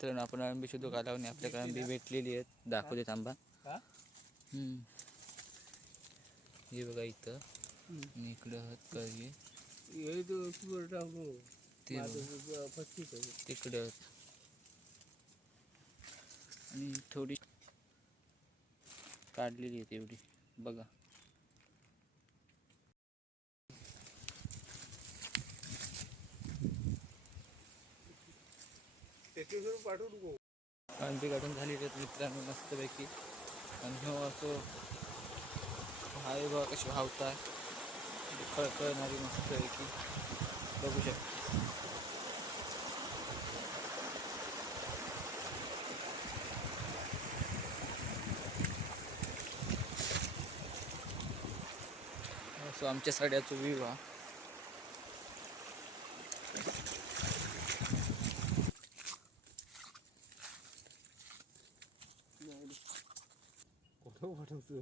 तर आपण अळंबी शोधू का लावणे आपल्याकडे अळंबी भेटलेली आहेत. दाखवते थांबा. हे बघा इथं आणि इकडं आहेत काही तिकडं आणि थोडी काढलेली आहे एवढी बघा. अळंबी काढून झालेली आहेत मित्रांनो मस्तपैकी. आणि हो असं हाय बघा कशी वाहताय कळकळणारी मस्तपैकी बघू शकता. असं आमच्या सड्याचा व्ह्यू हा. कुठं पाठवतो